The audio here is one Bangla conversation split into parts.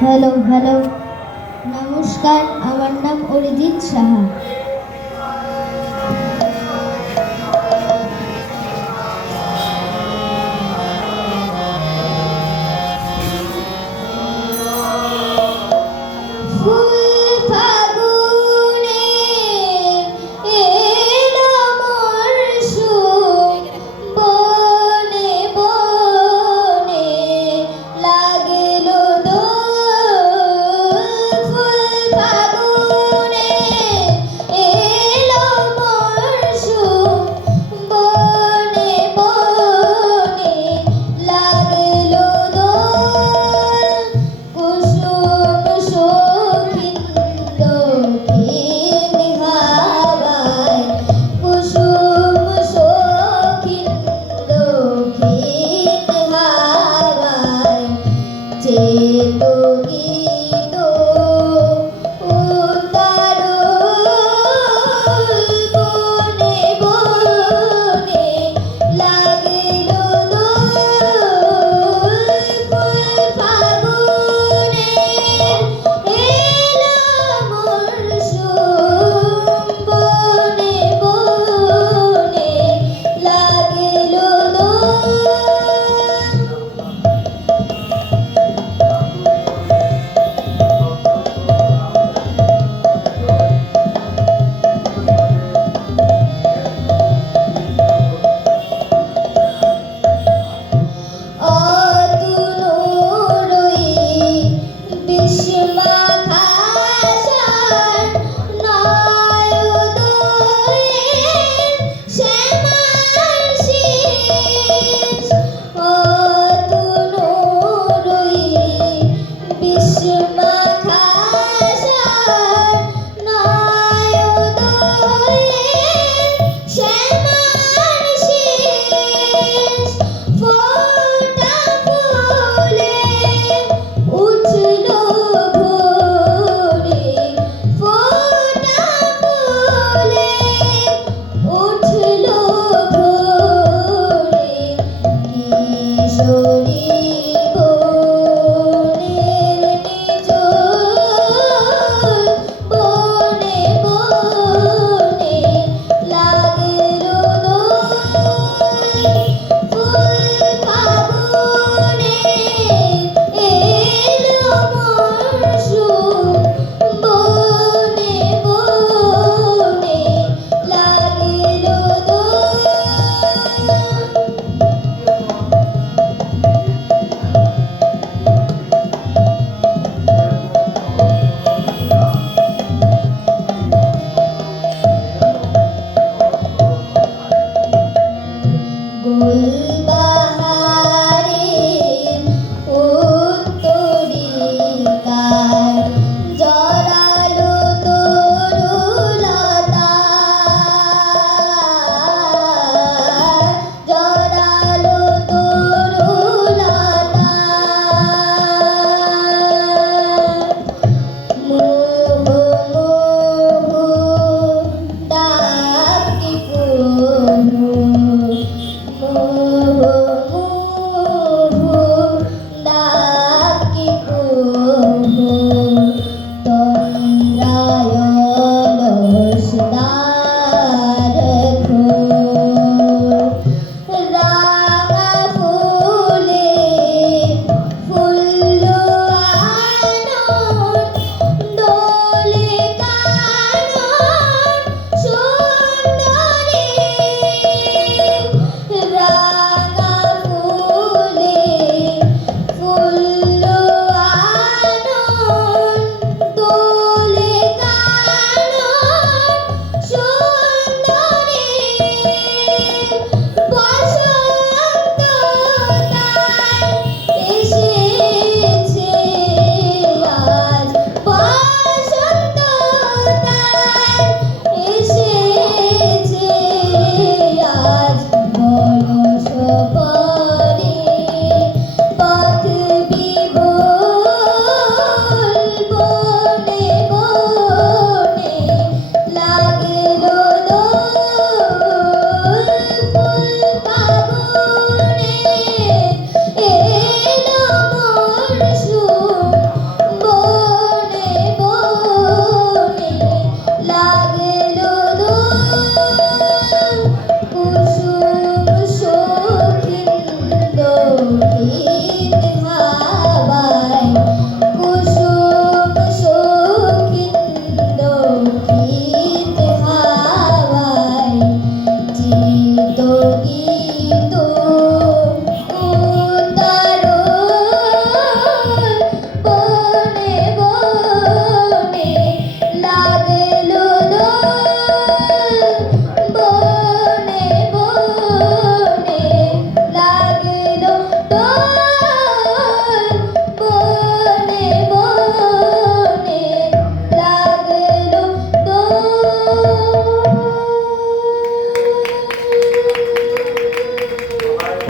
Hello hello. নমস্কার আমার নাম অরিজিৎ সাহা। Thank.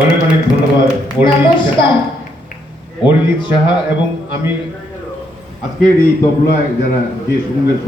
অনেক অনেক ধন্যবাদ অরিজিৎ সাহা। অরিজিৎ সাহা এবং আমি আজকের এই তবলায় যারা যে সঙ্গে